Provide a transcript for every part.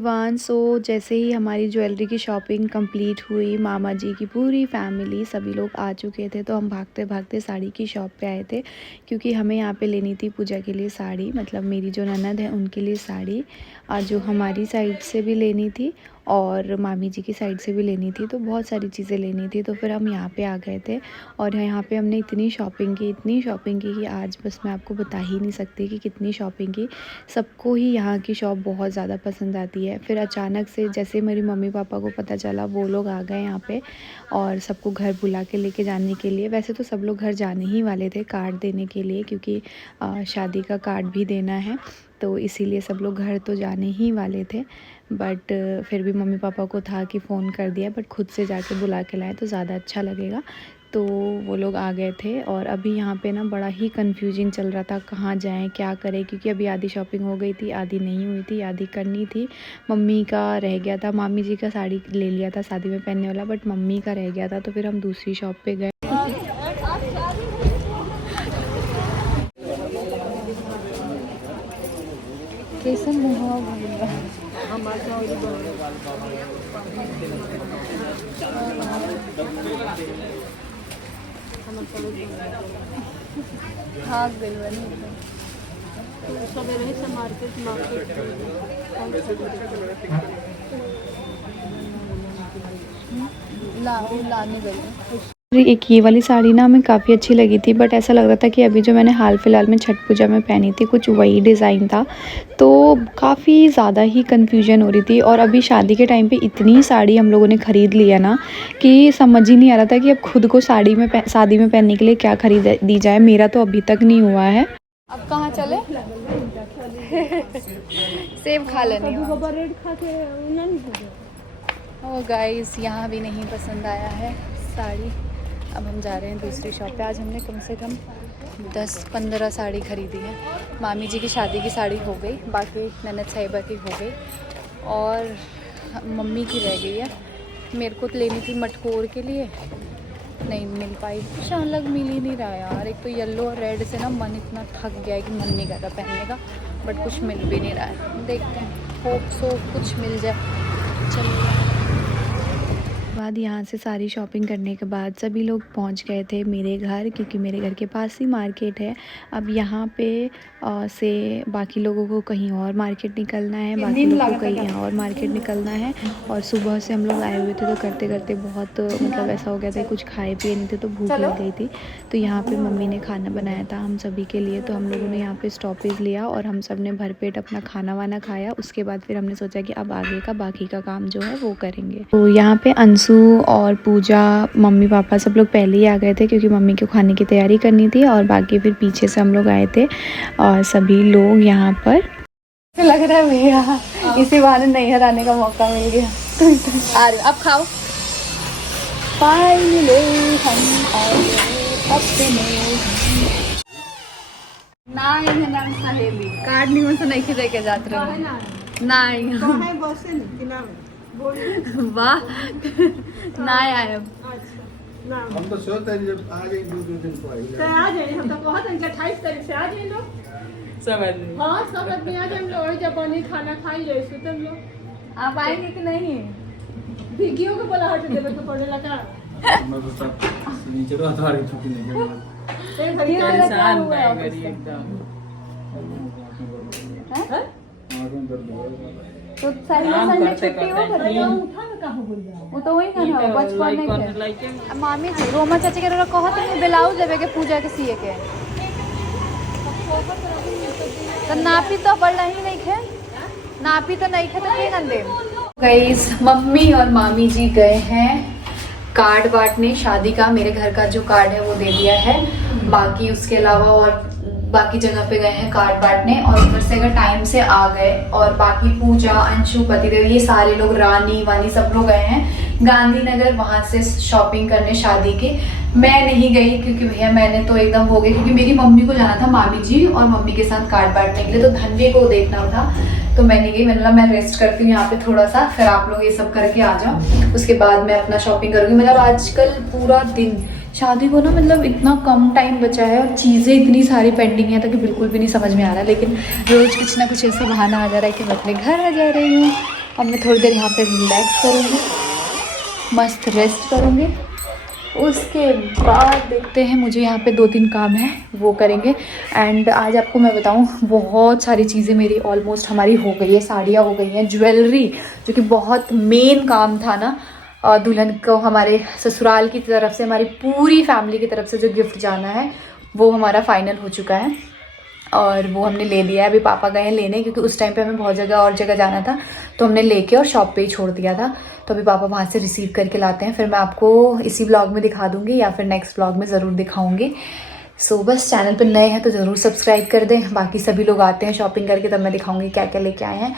Everyone. जैसे ही हमारी jewellery की शॉपिंग कंप्लीट हुई, मामा जी की पूरी फैमिली सभी लोग आ चुके थे, तो हम भागते भागते साड़ी की शॉप पे आए थे, क्योंकि हमें यहाँ पे लेनी थी पूजा के लिए साड़ी, मतलब मेरी जो ननद है उनके लिए साड़ी, जो हमारी साइड से भी लेनी थी और मामी जी की साइड से भी लेनी थी, तो बहुत सारी चीज़ें लेनी थी। तो फिर हम यहाँ पे आ गए थे और यहाँ पे हमने इतनी शॉपिंग की कि आज बस मैं आपको बता ही नहीं सकती कि कितनी शॉपिंग की। सबको ही यहाँ की शॉप बहुत ज़्यादा पसंद आती है। फिर अचानक से जैसे मेरी मम्मी पापा को पता चला, वो लोग आ गए यहाँ पे और सबको घर बुला के लेके जाने के लिए। वैसे तो सब लोग घर जाने ही वाले थे कार्ड देने के लिए, क्योंकि शादी का कार्ड भी देना है, तो इसीलिए सब लोग घर तो जाने ही वाले थे। बट फिर भी मम्मी पापा को था कि फ़ोन कर दिया, बट खुद से जाके बुला के लाए तो ज़्यादा अच्छा लगेगा। तो वो लोग आ गए थे और अभी यहाँ पे ना बड़ा ही कंफ्यूजिंग चल रहा था, कहाँ जाएं क्या करें, क्योंकि अभी आधी शॉपिंग हो गई थी, आधी नहीं हुई थी, आधी करनी थी। मम्मी का रह गया था, मामी जी का साड़ी ले लिया था शादी में पहनने वाला, बट मम्मी का रह गया था, तो फिर हम दूसरी शॉप पे गए। कैसे हाँ लाने गई। एक ये वाली साड़ी ना हमें काफ़ी अच्छी लगी थी, बट ऐसा लग रहा था कि अभी जो मैंने हाल फिलहाल में छठ पूजा में पहनी थी कुछ वही डिज़ाइन था, तो काफ़ी ज़्यादा ही कन्फ्यूजन हो रही थी। और अभी शादी के टाइम पे इतनी साड़ी हम लोगों ने ख़रीद लिया ना कि समझ ही नहीं आ रहा था कि अब खुद को शादी में पहनने के लिए क्या ख़रीद दी जाए। मेरा तो अभी तक नहीं हुआ है। अब कहाँ चले? सेब खा लेनी। ओ गाइस, यहाँ भी नहीं पसंद आया है साड़ी। अब हम जा रहे हैं दूसरी शॉप पे। आज हमने कम से कम 10-15 साड़ी ख़रीदी है। मामी जी की शादी की साड़ी हो गई, बाकी ननद साहिबा की हो गई और मम्मी की रह गई है। मेरे को तो लेनी थी मटकोर के लिए, नहीं मिल पाई, कुछ अलग मिल ही नहीं रहा यार। एक तो येलो और रेड से ना मन इतना थक गया है कि मन नहीं कर रहा पहनने का, बट कुछ मिल भी नहीं रहा है। देखते हैं, होप सो कुछ मिल जाए। चलिए, बाद यहाँ से सारी शॉपिंग करने के बाद सभी लोग पहुँच गए थे मेरे घर, क्योंकि मेरे घर के पास ही मार्केट है। अब यहाँ पे से बाकी लोगों को कहीं और मार्केट निकलना है, बाकी लोगों को कहीं यहाँ और मार्केट निकलना है। और सुबह से हम लोग आए हुए थे, तो करते करते बहुत मतलब ऐसा हो गया था, कुछ खाए पिए नहीं थे, तो भूख लग गई थी। तो यहाँ पे मम्मी ने खाना बनाया था हम सभी के लिए, तो हम लोगों ने यहाँ पे स्टॉपेज लिया और हम सब ने भरपेट अपना खाना वाना खाया। उसके बाद फिर हमने सोचा कि अब आगे का बाकी का काम जो है वो करेंगे। तो यहाँ पे अंशु और पूजा, मम्मी पापा सब लोग पहले ही आ गए थे, क्योंकि मम्मी को खाने की तैयारी करनी थी, और बाकी फिर पीछे से हम लोग आए थे और सभी लोग यहाँ पर। लग रहा है भैया इसी बहाने नैहर आने का मौका मिल गया। आ रहे अब खाओ। फाइनली हम आए अपने कार्ड नहीं से नहीं खिदे के जात रहे नहीं वाह नहीं आए। हम तो सोचते हैं जब आ जाए 2 दिन को आ जाए, हम तो बहुत 28 तारीख से आ जाए लोग सब आदमी। हाँ सब आदमी आ जाए लोग, जब बनी खाना खाई जाए सुतम लोग। आप आएंगे कि नहीं? भिगियों को बोला हट देवे तो पड़े लगा मैं तो सब नीचे तो हथवाड़ी छुट्टी नहीं कर एक घड़ी का इंसान एकदम हैं? आगे दर्द हो रहा है। तो संडे छुट्टी हो गई, उठा में कहाँ बोल रहा वो तो वही कहना है बचपन में के। मामी जी रोमा चाची के कहत नहीं ब्लाउज देवे के पूजा के सिए के, तो नापी तो बढ़ ही नहीं खे, नापी तो नहीं खे तो के गंदे। गाइस, मम्मी और मामी जी गए हैं कार्ड बांटने शादी का। मेरे घर का जो कार्ड है वो दे दिया है, बाकी उसके अलावा और बाकी जगह पे गए हैं कार्ड बांटने, और उधर से अगर टाइम से आ गए। और बाकी पूजा, अंशु, पतिदेव, ये सारे लोग, रानी वानी सब लोग गए हैं गांधीनगर, वहां से शॉपिंग करने शादी की। मैं नहीं गई क्योंकि भैया मैंने तो एकदम हो गई, क्योंकि मेरी मम्मी को जाना था मामी जी और मम्मी के साथ कार्ड बांटने के लिए, तो धनवी को देखना था, तो मैं नहीं गई। मैंने बोला मैं रेस्ट करती हूँ यहाँ पे थोड़ा सा, फिर आप लोग ये सब करके आ जाओ, उसके बाद मैं अपना शॉपिंग करूँगी। मतलब आजकल पूरा दिन शादी को ना, मतलब इतना कम टाइम बचा है और चीज़ें इतनी सारी पेंडिंग है, तो कि बिल्कुल भी नहीं समझ में आ रहा। लेकिन रोज़ कुछ ना कुछ ऐसा बहाना आ जा रहा है कि मैं अपने घर आ जा रही हूँ। अब मैं थोड़ी देर यहाँ पे रिलैक्स करूँगी, मस्त रेस्ट करूँगी। उसके बाद देखते हैं, मुझे यहाँ पे 2-3 काम है वो करेंगे। एंड आज आपको मैं बताऊँ, बहुत सारी चीज़ें मेरी ऑलमोस्ट हमारी हो गई है। साड़ियाँ हो गई हैं, ज्वेलरी, जो कि बहुत मेन काम था ना, दुल्हन को हमारे ससुराल की तरफ से, हमारी पूरी फैमिली की तरफ से जो गिफ्ट जाना है वो हमारा फाइनल हो चुका है और वो हमने ले लिया है। अभी पापा गए हैं लेने, क्योंकि उस टाइम पे हमें बहुत जगह और जगह जाना था, तो हमने लेके और शॉप पे ही छोड़ दिया था। तो अभी पापा वहाँ से रिसीव करके लाते हैं, फिर मैं आपको इसी व्लॉग में दिखा दूँगी या फिर नेक्स्ट व्लॉग में ज़रूर दिखाऊँगी। सो बस चैनल पर नए हैं तो ज़रूर सब्सक्राइब कर दें। बाकी सभी लोग आते हैं शॉपिंग करके, तब मैं दिखाऊंगी क्या क्या लेके आए हैं।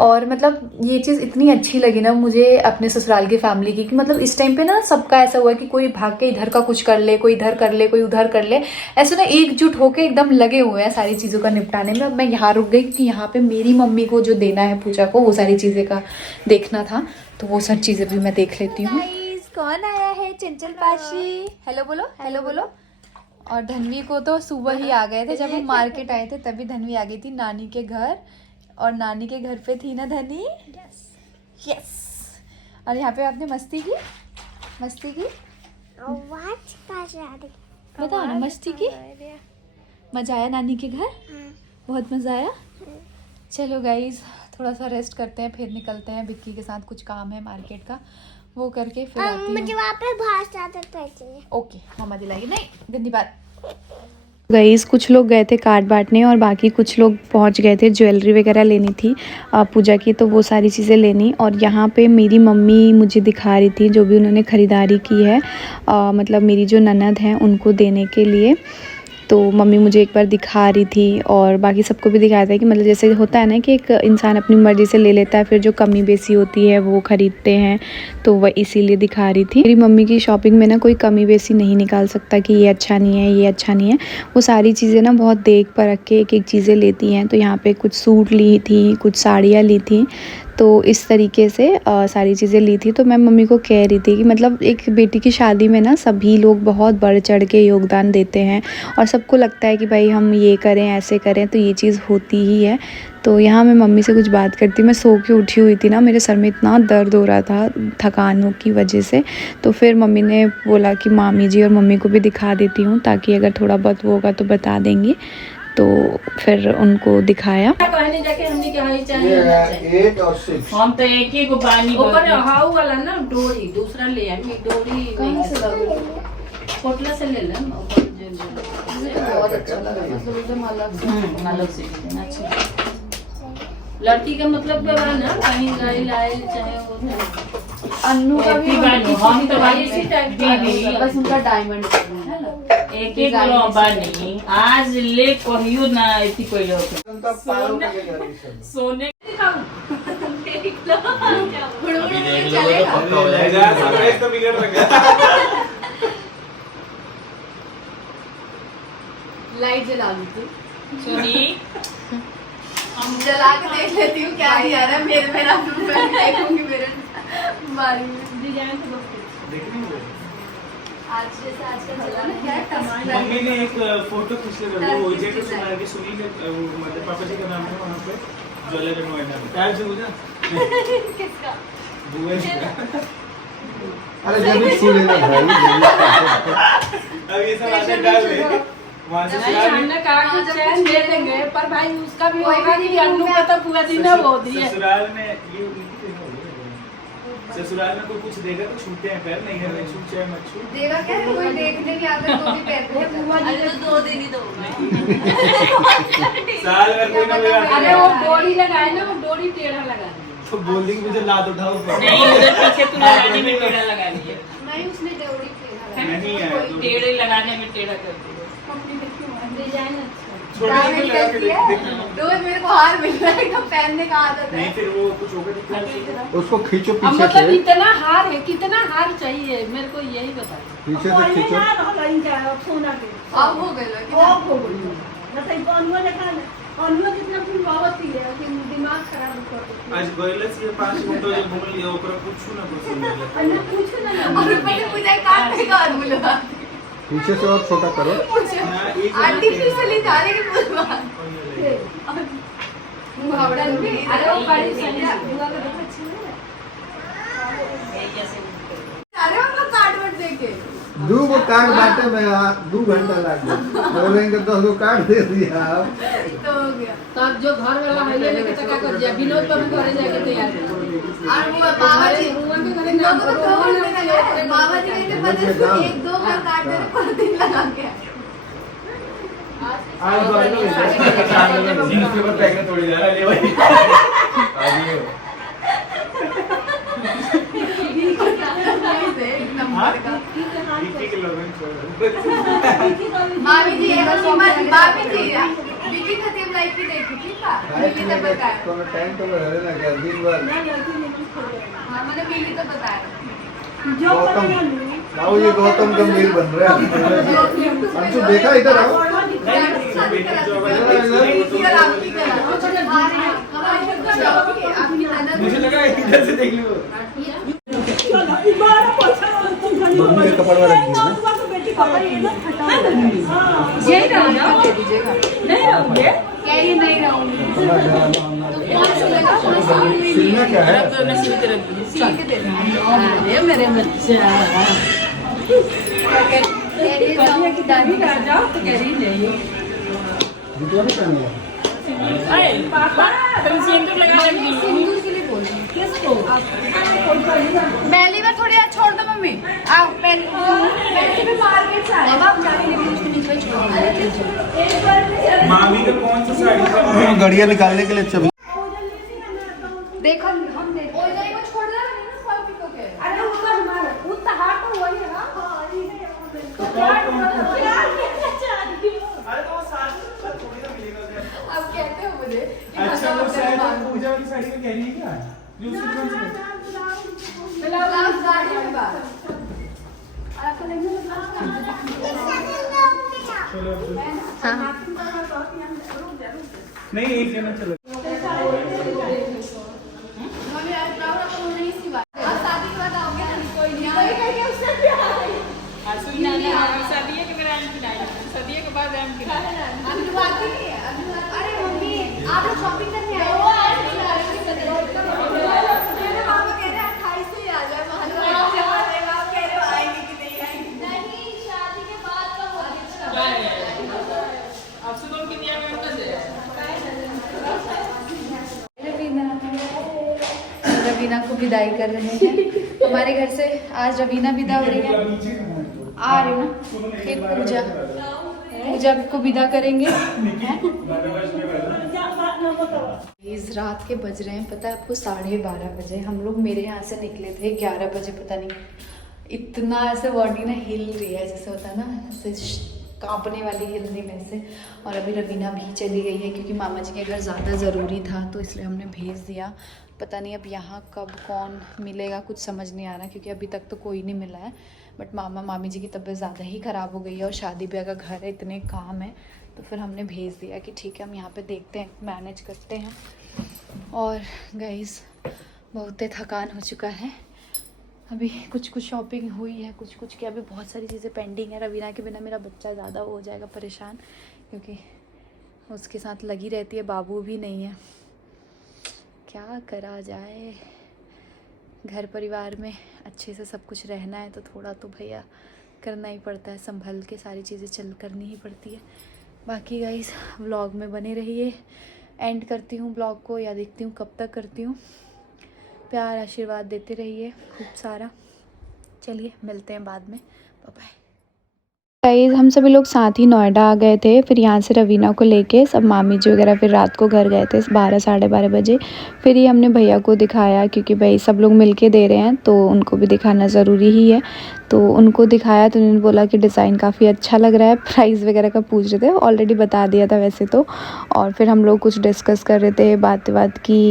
और मतलब ये चीज़ इतनी अच्छी लगी ना मुझे अपने ससुराल की फैमिली की, कि मतलब इस टाइम पे ना सबका ऐसा हुआ है कि कोई भाग के इधर का कुछ कर ले, कोई इधर कर ले, कोई उधर कर ले, ऐसे ना एकजुट होके एकदम लगे हुए हैं सारी चीज़ों का निपटाने में। अब मैं यहाँ रुक गई क्योंकि यहाँ पे मेरी मम्मी को जो देना है पूजा को, वो सारी चीज़ें का देखना था, तो वो सब चीज़ें भी मैं देख लेती हूँ। कौन आया है? चंचल पाशी, हेलो बोलो, हेलो बोलो। और धनवी को तो सुबह ही आ गए थे, जब हम मार्केट आए थे तभी धनवी आ गई थी नानी के घर, और नानी के घर पे थी ना धनी? यस। और यहाँ पे आपने मस्ती की? बताओ ना, मस्ती की? मजा आया नानी के घर? बहुत मजा आया। चलो गाइज, थोड़ा सा रेस्ट करते हैं, फिर निकलते हैं। विक्की के साथ कुछ काम है मार्केट का, वो करके फिर आती हूँ। मुझे वहाँ पे भाषा चाहिए। ओके, मामा दिलाएगी। नहीं, गंदी बात। गाइस, कुछ लोग गए थे कार्ड बांटने और बाकी कुछ लोग पहुंच गए थे ज्वेलरी वगैरह लेनी थी पूजा की, तो वो सारी चीज़ें लेनी। और यहाँ पे मेरी मम्मी मुझे दिखा रही थी जो भी उन्होंने ख़रीदारी की है, मतलब मेरी जो ननद हैं उनको देने के लिए। तो मम्मी मुझे एक बार दिखा रही थी और बाकी सबको भी दिखाया था कि मतलब जैसे होता है ना कि एक इंसान अपनी मर्ज़ी से ले लेता है, फिर जो कमी बेसी होती है वो ख़रीदते हैं, तो वह इसीलिए दिखा रही थी। मेरी मम्मी की शॉपिंग में ना कोई कमी बेसी नहीं निकाल सकता कि ये अच्छा नहीं है, ये अच्छा नहीं है। वो सारी चीज़ें ना बहुत देख परख के एक एक चीज़ें लेती हैं। तो यहाँ पे कुछ सूट ली थी, कुछ साड़ियाँ ली थी, तो इस तरीके से सारी चीज़ें ली थी। तो मैं मम्मी को कह रही थी कि मतलब एक बेटी की शादी में ना सभी लोग बहुत बढ़ चढ़ के योगदान देते हैं और सबको लगता है कि भाई हम ये करें, ऐसे करें, तो ये चीज़ होती ही है। तो यहाँ मैं मम्मी से कुछ बात करती, मैं सो के उठी हुई थी ना, मेरे सर में इतना दर्द हो रहा था थकानों की वजह से। तो फिर मम्मी ने बोला कि मामी जी और मम्मी को भी दिखा देती हूँ, ताकि अगर थोड़ा बहुत वो होगा तो बता देंगी। तो फिर उनको दिखाया। कहने जाके हमने क्या ही चाहिए 8 और 6 हम तो एक ही को पानी ऊपर हाउ वाला ना डोरी दूसरा ले आई डोरी कहाँ से लगा? पोटला से ले लेना ऊपर मुझे तो बहुत अच्छा लगा, मतलब एकदम अलग से लेना। अच्छा, लड़की का मतलब क्या है ना, कहीं गाड़ी लाए चाहे वो अन्नू का भी हम तो भाई इसी टाइप की बस उनका डायमंड है ना, एक एक नहीं आज ले कहियो ना ऐसी कोई लोग सोने लाइट जला ली थी, सुनी हम जला के देख लेती हूँ क्या दिया रहा है मेरे मेरा देखूंगी मेरे बारी में डिजाइन आज जैसे आजकल चला ना क्या है मम्मी ने एक फोटो खींच के रखा, वो विजय को सुना के सुनी के मतलब पापा जी का नाम है वहाँ पे ज्वेलर नोएडा में क्या से मुझे किसका बुआ जी का। अरे जब भी छू लेना भाई अब ये सब आते डाल दे वहाँ से हमने कहा कि चैन दे देंगे, पर भाई उसका भी होगा कि अन्नू का तो पूरा दिन हो दिया। ससुराल में ये ससुराल में कोई कुछ देगा तो छूटे हैं पैर, नहीं है छूट चाहे मत छूट देगा क्या, कोई देखने नहीं आता तो भी पैर पे अरे तो 2 दिन ही दो साल में कोई ना कोई अरे वो डोरी लगाए ना, वो डोरी टेढ़ा लगा तो बोल दी कि मुझे लात उठाओ नहीं उधर पीछे तू लगाने में टेढ़ा लगा लिया नहीं, उसने डोरी पे नहीं है टेढ़े लगाने में टेढ़ा कर दिया डिजाइन रोज मेरे को हार मिल रहा है, एकदम पहनने का आदत है। नहीं फिर वो कुछ होगा तो उसको खींचो अब पीछे मतलब से, इतना हार है, कितना हार चाहिए मेरे को यही बता। पीछे से खींचो। अब हो गए दिमाग खराब आज गोइलस ये 5 मिनट जो घूम लिया ऊपर कुछ ना कुछ और पहले मुझे काटने का और बोला पीछे से और छोटा करो। आर्टिफिशियली था लेकिन अरे वो बड़ी संख्या हुआ का देखो अच्छी नहीं है ये जैसे दो वो कार्ड बांटे में 2 घंटा लग गया बोलेंगे 10 गो कार्ड दे दिया आप तब जो घर वाला है लेने के टका कर दिया विनोद पर भी घरे जाके तैयार और वो बाबा जी इन लोगों को कवर में लगा बाबा जी कहते पता है 1-2 का काट दे पर दिन लगा के आज बार न्यूज़पेपर पैकेट तोड़ जा रहा है भाई मामी जी मामी जी विकी खतीब लाइक की देखी थी का विकी तो बताया कोनो टाइम तो रहे ना क्या दिन भर हां मैंने विकी तो बताया गौतम आओ ये गौतम गंभीर बन रहे हैं अंशु देखा इधर आओ मुझे लगा इधर से देख लो मम्मी के कपड़ा रख दिया यही रहना दे दीजिएगा नहीं रहोगे कह रही नहीं रहूंगी सीना क्या है सील के दे देना अरे मेरे बच्चा कह रही जाऊं कि दादी आ जाओ तो कह रही नहीं जुतवा नहीं पहनेगा अरे पापा तुम सिंदूर लगा लेंगी सिंदूर के लिए बोल रही हूं किसको पहली बार थोड़ी यार छोड़ दो मम्मी आओ पहले भी मार के चाहे अब आप जाने के लिए उसको नीचे छोड़ मामी का कौन सा साड़ी का गड़िया निकालने के लिए चाबी देखो हम देख ओ जाई वो छोड़ दे ना कॉल पिको के अरे ऊपर मार उतना हाथ तो वही है ना अरे तो साथ थोड़ी ना मिलेगा अब कहते हो मुझे कि अच्छा वो मतलब शायद पूजा वाली साड़ी का कह रही है क्या जो उसकी कौन सी ब्लाउज गाड़ी में बात आपको लेंगे चलो हां नहीं एक जना चलो मम्मी आज ब्लाउज आपको नहीं सी बात अब शादी के बाद आओगे ना कोई नहीं कोई करके उससे प्यार सदिया के बाद हम की अभी तो बात ही नहीं है अभी तो अरे मम्मी आप लोग शॉपिंग करने आए हो मामा कह रहे हैं 28 से ही आ जाए आप कह रहे हो आएंगे कि नहीं आएंगे नहीं शादी के बाद का हो अब सुनो कि दिया में कैसे रवीना को विदाई कर रहे हैं हमारे घर से आज रवीना विदा हो रही है आ रही हूँ फिर पूजा को विदा करेंगे इस रात के बज रहे हैं पता है आपको 12:30 बजे हम लोग मेरे यहाँ से निकले थे 11 बजे पता नहीं इतना ऐसे बॉडी ना हिल रही है जैसे होता है ना ऐसे कांपने वाली हिलने में से और अभी रवीना भी चली गई है क्योंकि मामा जी के घर ज़्यादा ज़रूरी था तो इसलिए हमने भेज दिया पता नहीं अब यहाँ कब कौन मिलेगा कुछ समझ नहीं आ रहा क्योंकि अभी तक तो कोई नहीं मिला है बट मामा मामी जी की तबीयत ज़्यादा ही ख़राब हो गई है और शादी ब्याह का घर है इतने काम है तो फिर हमने भेज दिया कि ठीक है हम यहाँ पे देखते हैं मैनेज करते हैं और गाइस बहुत थकान हो चुका है अभी कुछ शॉपिंग हुई है कुछ की अभी बहुत सारी चीज़ें पेंडिंग है रवीना के बिना मेरा बच्चा ज़्यादा हो जाएगा परेशान क्योंकि उसके साथ लगी रहती है बाबू भी नहीं है क्या करा जाए घर परिवार में अच्छे से सब कुछ रहना है तो थोड़ा तो भैया करना ही पड़ता है संभल के सारी चीज़ें करनी ही पड़ती है बाकी गाइस व्लॉग में बने रहिए एंड करती हूँ ब्लॉग को या देखती हूँ कब तक करती हूँ प्यार आशीर्वाद देते रहिए खूब सारा चलिए मिलते हैं बाद में बाय बाय गाइस हम सभी लोग साथ ही नोएडा आ गए थे फिर यहाँ से रवीना को लेके सब मामी जी वगैरह फिर रात को घर गए थे 12 साढ़े 12 बजे फिर ये हमने भैया को दिखाया क्योंकि भाई सब लोग मिलके दे रहे हैं तो उनको भी दिखाना ज़रूरी ही है तो उनको दिखाया तो उन्होंने बोला कि डिज़ाइन काफ़ी अच्छा लग रहा है प्राइस वगैरह का पूछ रहे थे ऑलरेडी बता दिया था वैसे तो और फिर हम लोग कुछ डिस्कस कर रहे थे बात की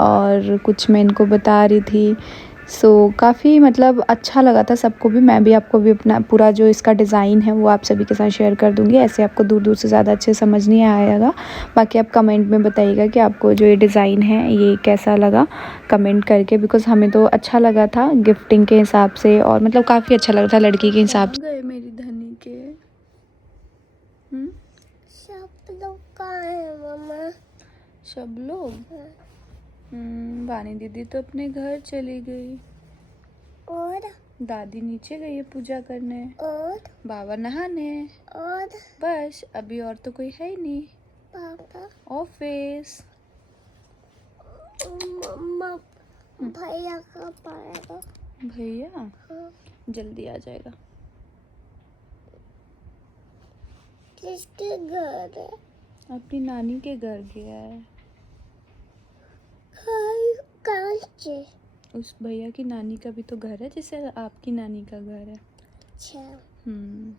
और कुछ मैं इनको बता रही थी सो काफ़ी मतलब अच्छा लगा था सबको भी मैं भी आपको भी अपना पूरा जो इसका डिज़ाइन है वो आप सभी के साथ शेयर कर दूंगी ऐसे आपको दूर से ज़्यादा अच्छे समझ नहीं आएगा बाकी आप कमेंट में बताइएगा कि आपको जो ये डिज़ाइन है ये कैसा लगा कमेंट करके बिकॉज़ हमें तो अच्छा लगा था गिफ्टिंग के हिसाब से और मतलब काफ़ी अच्छा लग रहा था लड़की के हिसाब से गए मेरी धनी के सब लोग कहाँ है मम्मा सब लोग? वानी दीदी तो अपने घर चली गई और दादी नीचे गई है पूजा करने और बाबा नहाने और बस अभी और तो कोई है ही नहीं पापा ऑफिस मम्मा भैया का पाएगा। भैया हाँ, जल्दी आ जाएगा किसके घर है? अपनी नानी के घर गया है कहाँ से? उस भैया की नानी का भी तो घर है जैसे आपकी नानी का घर है अच्छा हम्म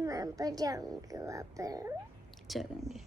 मैं पर जाऊंगी वहाँ पर। चलेंगे